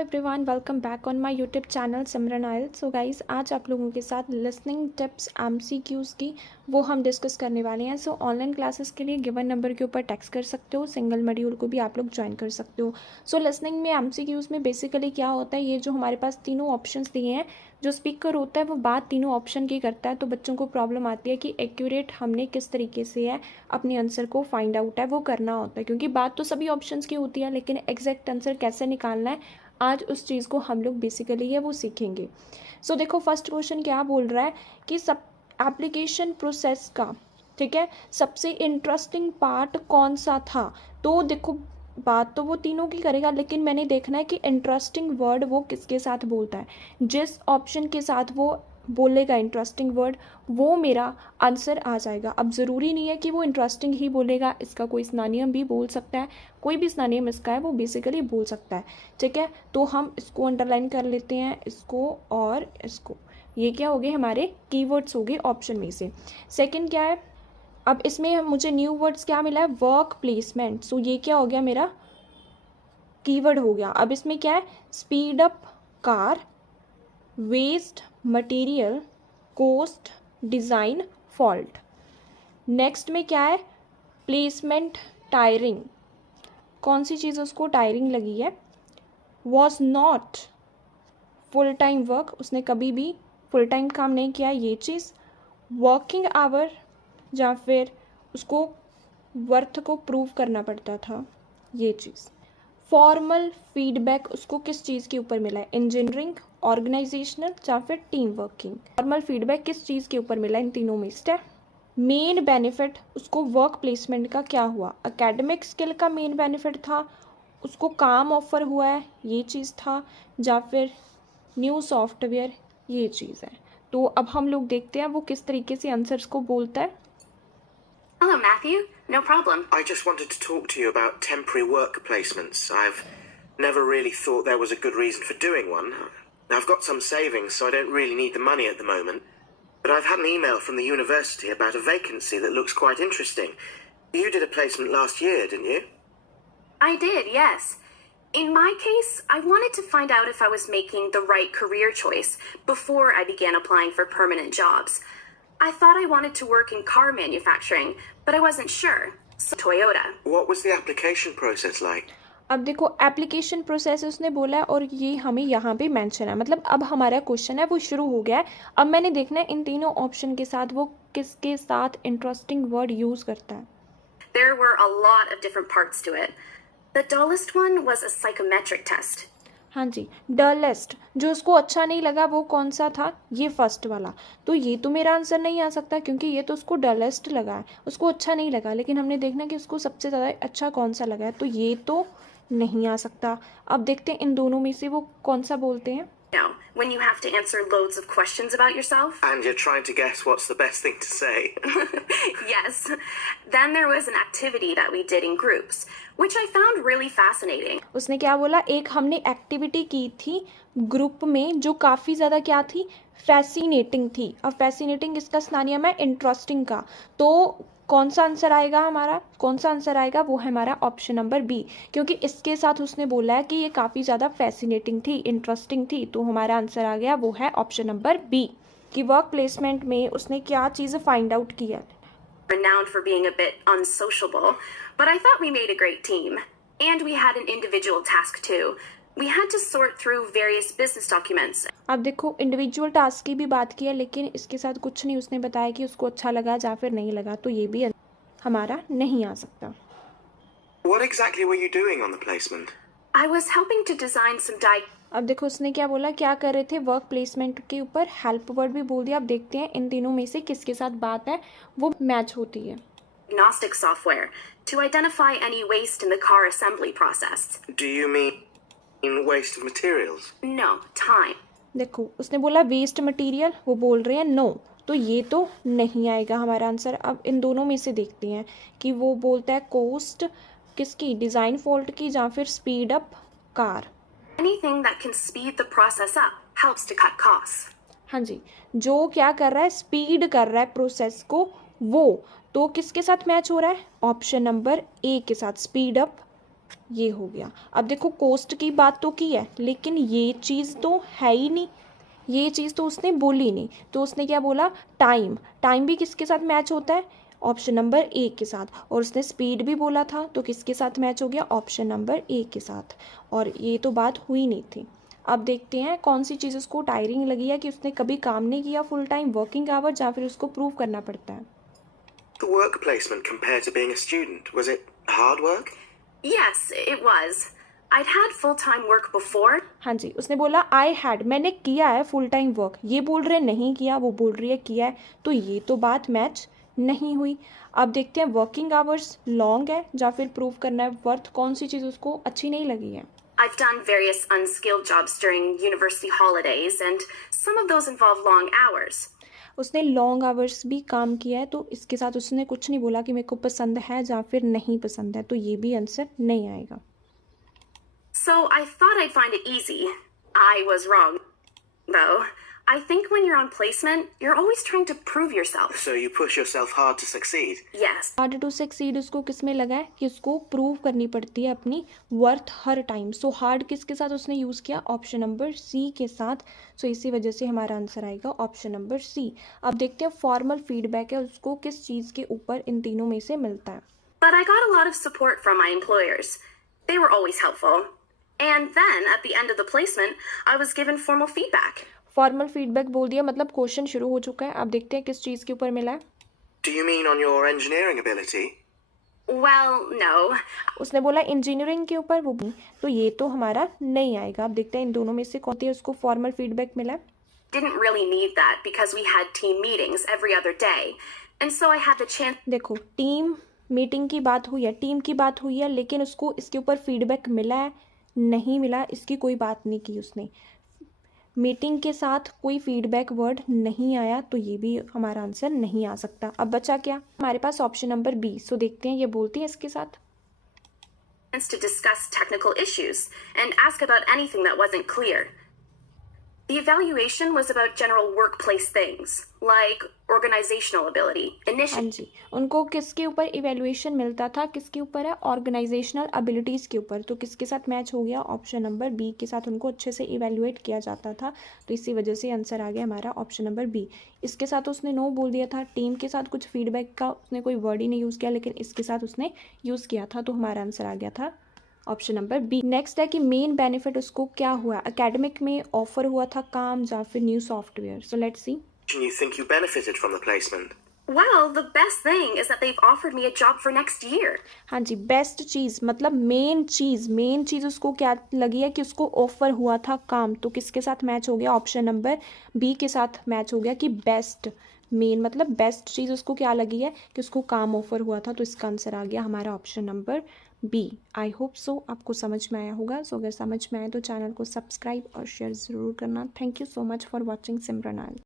Everyone, welcome back on my YouTube channel Simran oil. So guys, आज आप लोगों के साथ लिसनिंग टिप्स एमसीक्यूज़ की वो हम डिस्कस करने वाले हैं। सो ऑनलाइन क्लासेस के लिए गिवन नंबर के ऊपर टेक्स्ट कर सकते हो, सिंगल मॉड्यूल को भी आप लोग ज्वाइन कर सकते हो। सो लिसनिंग में एमसीक्यूज़ में बेसिकली क्या होता है, ये जो हमारे पास तीनों ऑप्शंस दिए हैं, जो स्पीकर होता है वो बात तीनों ऑप्शन की करता है। तो बच्चों को प्रॉब्लम आती है कि एक्यूरेट हमने किस तरीके से है अपने आंसर को फाइंड आउट है वो करना होता है, क्योंकि बात तो सभी ऑप्शंस की होती है, लेकिन एग्जैक्ट आंसर कैसे निकालना है आज उस चीज़ को हम लोग बेसिकली है वो सीखेंगे। सो देखो, फर्स्ट क्वेश्चन क्या बोल रहा है कि सब एप्लीकेशन प्रोसेस का, ठीक है, सबसे इंटरेस्टिंग पार्ट कौन सा था। तो देखो, बात तो वो तीनों की करेगा, लेकिन मैंने देखना है कि इंटरेस्टिंग वर्ड वो किसके साथ बोलता है। जिस ऑप्शन के साथ वो बोलेगा इंटरेस्टिंग वर्ड, वो मेरा आंसर आ जाएगा। अब ज़रूरी नहीं है कि वो इंटरेस्टिंग ही बोलेगा, इसका कोई सिनोनिम भी बोल सकता है, कोई भी सिनोनिम इसका है वो बेसिकली बोल सकता है। ठीक है, तो हम इसको अंडरलाइन कर लेते हैं, इसको और इसको। ये क्या हो गए, हमारे कीवर्ड्स हो गए ऑप्शन में से। सेकंड क्या है, अब इसमें मुझे न्यू वर्ड्स क्या मिला है, वर्क प्लेसमेंट। सो ये क्या हो गया, मेरा कीवर्ड हो गया। अब इसमें क्या है, speed up car, waste material, cost, design, fault. Next में क्या है, प्लेसमेंट टायरिंग, कौन सी चीज़ उसको टायरिंग लगी है। Was not full time work, उसने कभी भी फुल टाइम काम नहीं किया, ये चीज़। वर्किंग आवर, या फिर उसको वर्थ को प्रूव करना पड़ता था, ये चीज़। फॉर्मल फीडबैक उसको किस चीज़ के ऊपर मिला है, इंजीनियरिंग, ऑर्गेनाइजेशनल, या फिर टीम वर्किंग। फॉर्मल फीडबैक किस चीज़ के ऊपर मिला है, इन तीनों में से। मेन बेनिफिट उसको वर्क प्लेसमेंट का क्या हुआ, एकेडमिक स्किल का मेन बेनिफिट था, उसको काम ऑफर हुआ है, ये चीज़ था, या फिर न्यू सॉफ्टवेयर, ये चीज़ है। तो अब हम लोग देखते हैं वो किस तरीके से आंसर्स को बोलता है। Hello, Matthew. No problem. I just wanted to talk to you about temporary work placements. I've never really thought there was a good reason for doing one. I've got some savings, so I don't really need the money at the moment. But I've had an email from the university about a vacancy that looks quite interesting. You did a placement last year, didn't you? I did, yes. In my case, I wanted to find out if I was making the right career choice before I began applying for permanent jobs. I thought I wanted to work in car manufacturing, but I wasn't sure. So Toyota. What was the application process like? अब देखो, application process उसने बोला है और ये हमें यहाँ पे मेंशन है, मतलब अब हमारा क्वेश्चन है वो शुरू हो गया है। अब मैंने देखना है इन तीनों ऑप्शन के साथ वो किसके साथ इंटरेस्टिंग वर्ड यूज़ करता है। There were a lot of different parts to it. The dullest one was a psychometric test. हाँ जी, डलेस्ट, जो उसको अच्छा नहीं लगा वो कौन सा था, ये फर्स्ट वाला। तो ये तो मेरा आंसर नहीं आ सकता, क्योंकि ये तो उसको डलेस्ट लगा है, उसको अच्छा नहीं लगा, लेकिन हमने देखना कि उसको सबसे ज़्यादा अच्छा कौन सा लगा है, तो ये तो नहीं आ सकता। अब देखते हैं इन दोनों में से वो कौन सा बोलते हैं। No, when you have to answer loads of questions about yourself. And you're trying to guess what's the best thing to say. Yes. Then there was an activity that we did in groups, which I found really fascinating. उसने क्या बोला, एक हमने activity की थी group में जो काफ़ी ज़्यादा क्या थी, फैसिनेटिंग थी। अब फैसिनेटिंग इसका सिनोनिम है इंटरेस्टिंग का, तो कौन सा आंसर आएगा हमारा, कौन सा आंसर आएगा, वो है हमारा ऑप्शन नंबर बी, क्योंकि इसके साथ उसने बोला है कि ये काफ़ी ज़्यादा फैसिनेटिंग थी, इंटरेस्टिंग थी, तो हमारा आंसर आ गया वो है ऑप्शन नंबर बी, कि वर्क प्लेसमेंट में उसने क्या चीज़ फाइंड आउट किया। Renowned for being a bit unsociable, but I thought we made a great team. And we had an individual task too. We had to sort through various business documents. अब देखो, individual task की भी बात की है, लेकिन इसके साथ कुछ नहीं उसने बताया कि उसको अच्छा लगा या फिर नहीं लगा, तो ये भी हमारा नहीं आ सकता। What exactly were you doing on the placement? I was helping to design some अब देखो उसने क्या बोला, क्या कर रहे थे, वर्क प्लेसमेंट के ऊपर हेल्प वर्ड भी बोल दिया। अब देखते हैं इन तीनों में से किसके साथ बात है वो मैच होती है। diagnostic software to identify any waste in the car assembly process. Do you mean waste of materials? No, time. देखो उसने बोला वेस्ट मटेरियल, वो बोल रहे हैं नो, तो ये तो नहीं आएगा हमारा आंसर। अब इन दोनों में से देखते हैं कि वो बोलता है कोस्ट किसकी, डिज़ाइन फॉल्ट की, या फिर speed up car. Anything that can speed the process up helps to cut costs. हाँ जी, जो क्या कर रहा है, स्पीड कर रहा है प्रोसेस को, वो तो किसके साथ मैच हो रहा है, ऑप्शन नंबर ए के साथ, स्पीड अप ये हो गया। अब देखो कॉस्ट की बात तो की है, लेकिन ये चीज़ तो है ही नहीं, ये चीज़ तो उसने बोली नहीं। तो उसने क्या बोला, टाइम। टाइम भी किसके साथ मैच होता है, ऑप्शन नंबर ए के साथ। और उसने स्पीड भी बोला था, तो किसके साथ मैच हो गया, ऑप्शन नंबर ए के साथ। और ये तो बात हुई नहीं थी। अब देखते हैं कौन सी चीज़ उसको टायरिंग लगी है, कि उसने कभी काम नहीं किया फुल टाइम वर्किंग आवर, या फिर उसको प्रूव करना पड़ता है। The work placement compared to being a student, was it hard work? Yes, it was. I'd had full time work before. हाँ जी, उसने बोला आई हैड, मैंने किया है फुल टाइम वर्क। ये बोल रहे नहीं किया, वो बोल रही है किया है, तो ये तो बात मैच नहीं हुई। अब देखते हैं वर्किंग आवर्स लॉन्ग है, या फिर प्रूव करना है वर्थ, कौन सी चीज़ उसको अच्छी नहीं लगी है। I've done various unskilled jobs during university holidays, and some of those involve long hours. उसने लॉन्ग आवर्स भी काम किया है, तो इसके साथ उसने कुछ नहीं बोला कि मेरे को पसंद है या फिर नहीं पसंद है, तो ये भी आंसर नहीं आएगा। So I thought I'd find it easy. I was wrong, though. I think when you're on placement, you're always trying to prove yourself. So you push yourself hard to succeed? Yes. Hard to succeed उसको किस में लगा है, कि उसको prove करनी पड़ती है अपनी वर्थ हर टाइम। सो हार्ड किसके साथ उसने यूज़ किया, ऑप्शन नंबर सी के साथ। सो इसी वजह से हमारा आंसर आएगा ऑप्शन नंबर सी। अब देखते हैं फॉर्मल फीडबैक है उसको किस चीज़ के ऊपर इन तीनों में से मिलता है। But I got a lot of support from my employers. They were always helpful. And then, at the end of the placement, I was given formal feedback. Formal feedback बोल दिया, मतलब क्वेश्चन शुरू हो चुका है। अब देखते हैं किस चीज़ के ऊपर मिला है। Do you mean on your engineering ability? Well, no. उसने बोला इंजीनियरिंग के ऊपर, वो भी, तो ये तो हमारा नहीं आएगा। अब देखते हैं इन दोनों में से कौन सी है उसको फॉर्मल फीडबैक मिला है। Didn't really need that because we had team meetings every other day. And so I had the chance. देखो टीम मीटिंग की बात हुई है, टीम की बात हुई है, लेकिन उसको इसके ऊपर फीडबैक मिला है, नहीं मिला, इसकी कोई बात नहीं की उसने। मीटिंग के साथ कोई फीडबैक वर्ड नहीं आया, तो ये भी हमारा आंसर नहीं आ सकता। अब बचा क्या हमारे पास, ऑप्शन नंबर बी। सो देखते हैं ये बोलती है इसके साथ। To discuss technical issues and ask about anything that wasn't clear. The evaluation was about general workplace things, like organizational ability, हाँ initiative. जी, उनको किसके ऊपर इवेल्युएशन मिलता था, किसके ऊपर है, ऑर्गेनाइजेशनल एबिलिटीज़ के ऊपर। तो किसके साथ मैच हो गया, ऑप्शन नंबर बी के साथ उनको अच्छे से इवेल्युएट किया जाता था, तो इसी वजह से आंसर आ गया हमारा ऑप्शन नंबर बी। इसके साथ उसने नो बोल दिया था, टीम के साथ कुछ फीडबैक का उसने कोई वर्ड ही नहीं यूज़ किया, लेकिन इसके साथ उसने यूज़ किया था, तो हमारा आंसर आ गया था ऑप्शन नंबर बी। नेक्स्ट है कि मेन बेनिफिट उसको क्या हुआ, एकेडमिक में ऑफर हुआ था काम या फिर new software. So let's see. You think you benefited from the placement? Well, the best thing is that they've offered me a job for next year. हाँ जी, बेस्ट चीज़ मतलब मेन चीज़ उसको क्या लगी है, कि उसको ऑफर हुआ था काम, तो किसके साथ मैच हो गया, ऑप्शन नंबर बी के साथ मैच हो गया, कि बेस्ट मेन मतलब बेस्ट चीज़ उसको क्या लगी है, कि उसको काम ऑफर हुआ था, तो इसका आंसर आ गया हमारा option number B. I hope so आपको समझ में आया होगा। सो अगर समझ में आए तो चैनल को सब्सक्राइब और शेयर ज़रूर करना। Thank you so much for watching Simran oil.